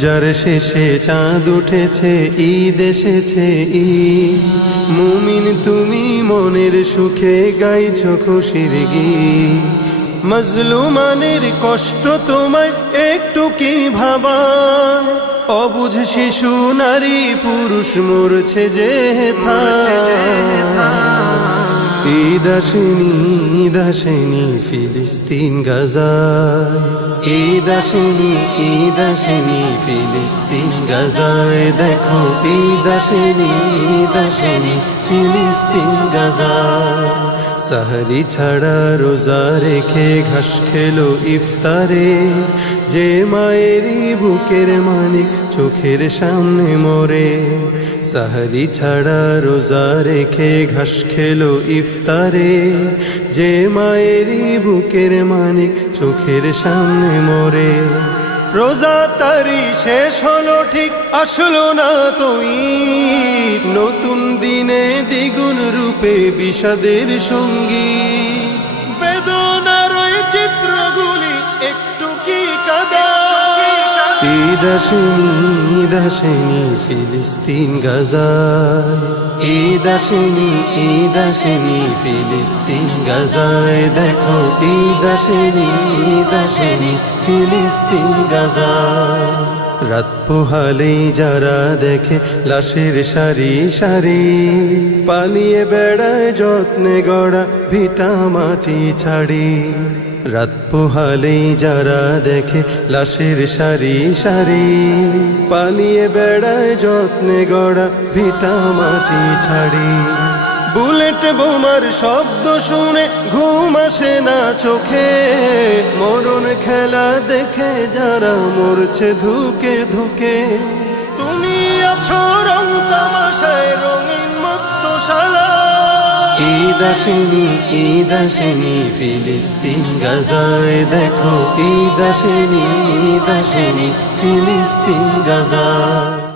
রোজার শেষে চাঁদ উঠেছে, ঈদ এসেছে ঈদ। মুমিন তুমি মনের সুখে গাইছো খুশির গীত। মজলুমানের কষ্ট তোমায় একটু কি ভাবায়? অবুঝ শিশু নারী পুরুষ মরছে যে ঈদ আসেনি, ঈদ আসেনি ফিলিস্তিন গাজায়। ঈদ আসেনি, ঈদ আসেনি ফিলিস্তিন গাজায়। দেখো ঈদ আসেনি, ঈদ আসেনি ফিলিস্তিন গাজায়। সাহরি ছাড়া রোজা রেখে ঘাস খেলো ইফতারে, যে মায়েরই বুকের মানিক চোখের সামনে মরে। সাহরি ছাড়া রোজা রেখে ঘাস খেলো ইফতারে, যে মায়েরই বুকের মানিক চোখের সামনে মরে। রোজা তারি শেষ হলো ঠিক আসলো না তো ঈদ। নতুন দিনে দ্বিগুণ রূপে বিষাদের সঙ্গীত। বেদনার ওই চিত্রগুলি একটু কি কাঁদা? ঈদ আসেনি, ঈদ আসেনি ফিলিস্তিন গাজায়। ঈদ আসেনি, ঈদ আসেনি ফিলিস্তিন গাজায়। দেখো ঈদ আসেনি, ঈদ আসেনি ফিলিস্তিন গাজায়। রাত পোহালেই যারা দেখে লাশের সারি সারি, পালিয়ে বেড়ায় যত্নে গড়া ভিটা মাটি ছাড়ি। রাত পোহালেই যারা দেখে লাশের সারি সারি, পালিয়ে বেড়ায় যত্নে গড়া ভিটা মাটি ছাড়ি। বুলেট বোমার শব্দ শুনে ঘুম আসে না চোখে, মরণ খেলা দেখে যারা মরছে ধুকে ধুকে। তুমি আছো রং তামাশায় রঙিন মত্তশালা। ঈদ আসেনি, ঈদ আসেনি ফিলিস্তিন গাজায়। দেখো ঈদ আসেনি, ঈদ আসেনি ফিলিস্তিন গাজায়।